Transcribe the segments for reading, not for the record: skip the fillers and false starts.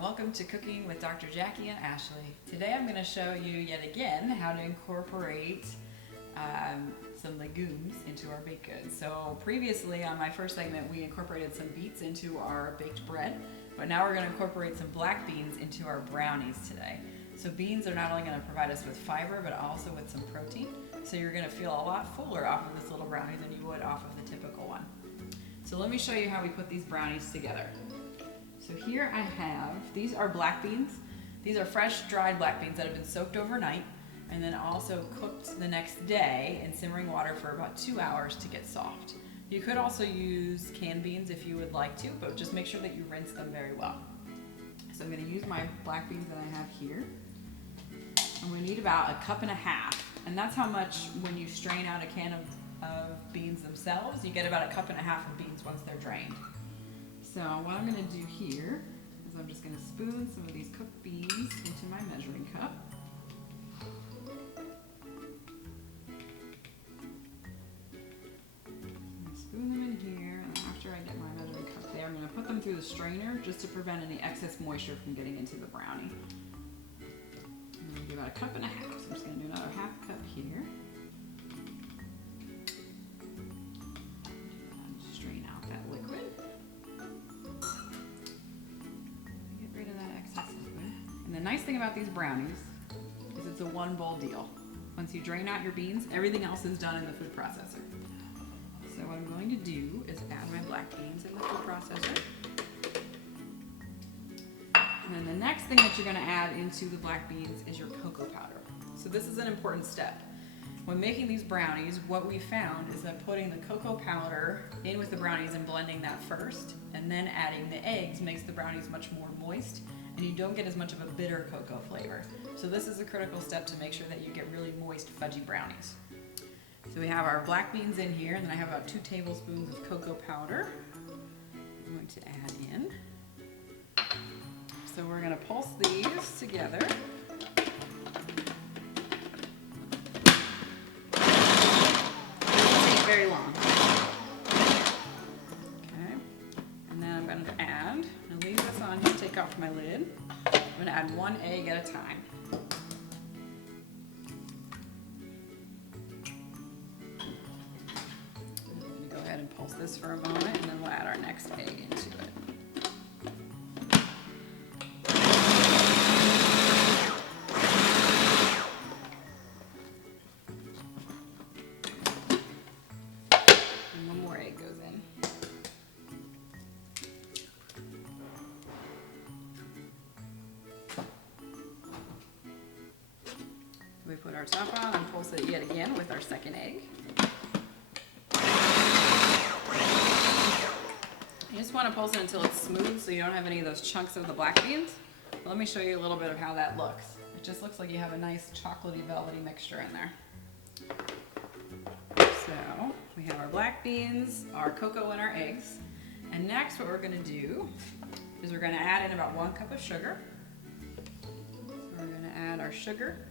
welcome to Cooking with Dr. Jackie and Ashley. Today I'm going to show you yet again how to incorporate some legumes into our baked goods. So previously on my first segment we incorporated some beets into our baked bread, but now we're going to incorporate some black beans into our brownies today. So beans are not only going to provide us with fiber but also with some protein, so you're going to feel a lot fuller off of this little brownie than you would off of the typical one. So let me show you how we put these brownies together. So here I have, these are black beans. These are fresh dried black beans that have been soaked overnight and then also cooked the next day in simmering water for about 2 hours to get soft. You could also use canned beans if you would like to, but just make sure that you rinse them very well. So I'm going to use my black beans that I have here. I'm going to need about 1.5 cups, and that's how much when you strain out a can of beans themselves, you get about 1.5 cups of beans once they're drained. So what I'm going to do here is I'm just going to spoon some of these cooked beans into my measuring cup. I'm going to spoon them in here, and after I get my measuring cup there, I'm going to put them through the strainer just to prevent any excess moisture from getting into the brownie. I'm going to do about 1.5 cups, so I'm just going to do another 1/2 cup here. Strain out that liquid. And the nice thing about these brownies is it's a one bowl deal. Once you drain out your beans, everything else is done in the food processor. So what I'm going to do is add my black beans in the food processor. And then the next thing that you're going to add into the black beans is your cocoa powder. So this is an important step. When making these brownies, what we found is that putting the cocoa powder in with the brownies and blending that first, and then adding the eggs makes the brownies much more moist, and you don't get as much of a bitter cocoa flavor. So this is a critical step to make sure that you get really moist, fudgy brownies. So we have our black beans in here, and then I have about 2 tablespoons of cocoa powder I'm going to add in. So we're going to pulse these together. Very long. Okay, and then I'm going to add, I'll leave this on to take off my lid. I'm going to add 1 egg at a time. I'm going to go ahead and pulse this for a moment, and then we'll add our next egg into it. We put our top on and pulse it yet again with our second egg. You just want to pulse it until it's smooth so you don't have any of those chunks of the black beans. But let me show you a little bit of how that looks. It just looks like you have a nice chocolatey, velvety mixture in there. So we have our black beans, our cocoa, and our eggs. And next what we're going to do is we're going to add in about 1 cup of sugar. So we're going to add our sugar.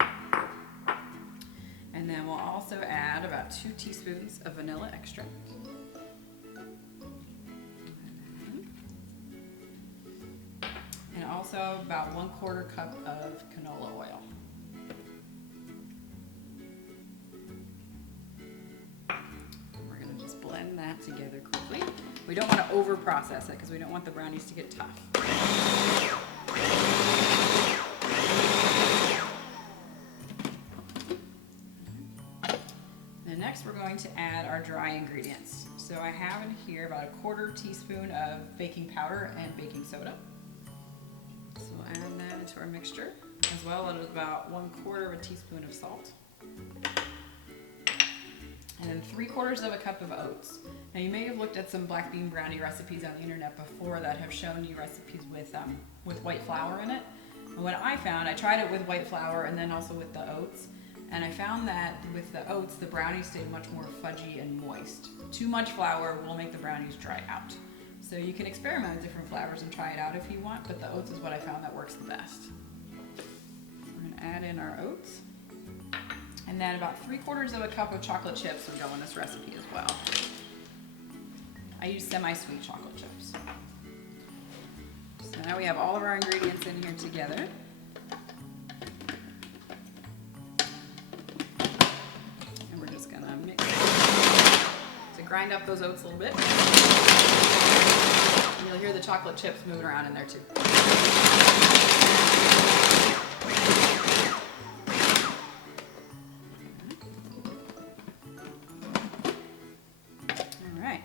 And then we'll also add about 2 teaspoons of vanilla extract. And also about 1/4 cup of canola oil. We're going to just blend that together quickly. We don't want to over process it because we don't want the brownies to get tough. Next we're going to add our dry ingredients. So I have in here about 1/4 teaspoon of baking powder and baking soda. So we'll add that into our mixture, as well as about 1/4 teaspoon of salt. And then 3/4 cup of oats. Now you may have looked at some black bean brownie recipes on the internet before that have shown you recipes with white flour in it. And what I found, I tried it with white flour and then also with the oats. And I found that with the oats, the brownies stay much more fudgy and moist. Too much flour will make the brownies dry out. So you can experiment with different flours and try it out if you want, but the oats is what I found that works the best. We're going to add in our oats. And then about 3/4 cup of chocolate chips would go in this recipe as well. I use semi-sweet chocolate chips. So now now we have all of our ingredients in here together. And we're just gonna mix to grind up those oats a little bit. And you'll hear the chocolate chips moving around in there too.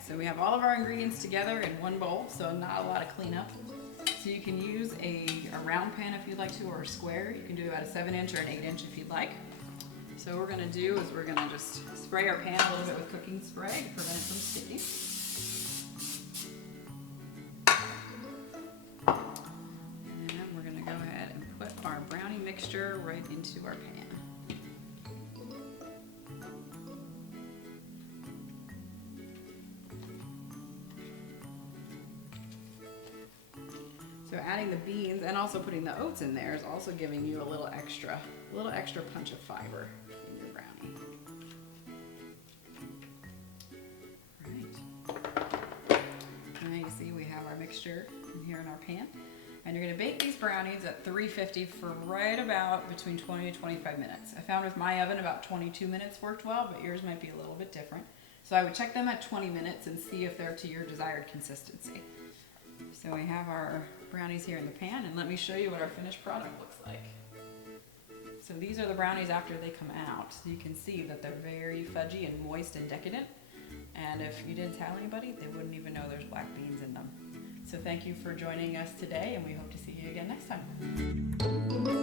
So we have all of our ingredients together in one bowl, so not a lot of cleanup. So you can use a round pan if you'd like to, or a square. You can do about a 7-inch or an 8-inch if you'd like. So what we're gonna do is we're gonna just spray our pan a little bit with cooking spray to prevent it from sticking. And then we're gonna go ahead and put our brownie mixture right into our pan. So adding the beans and also putting the oats in there is also giving you a little extra punch of fiber in your brownie. Right. Now you see we have our mixture in here in our pan. And you're gonna bake these brownies at 350 for right about between 20 to 25 minutes. I found with my oven about 22 minutes worked well, but yours might be a little bit different. So I would check them at 20 minutes and see if they're to your desired consistency. So we have our brownies here in the pan, and let me show you what our finished product looks like. So these are the brownies after they come out. So you can see that they're very fudgy and moist and decadent. And if you didn't tell anybody, they wouldn't even know there's black beans in them. So thank you for joining us today, and we hope to see you again next time.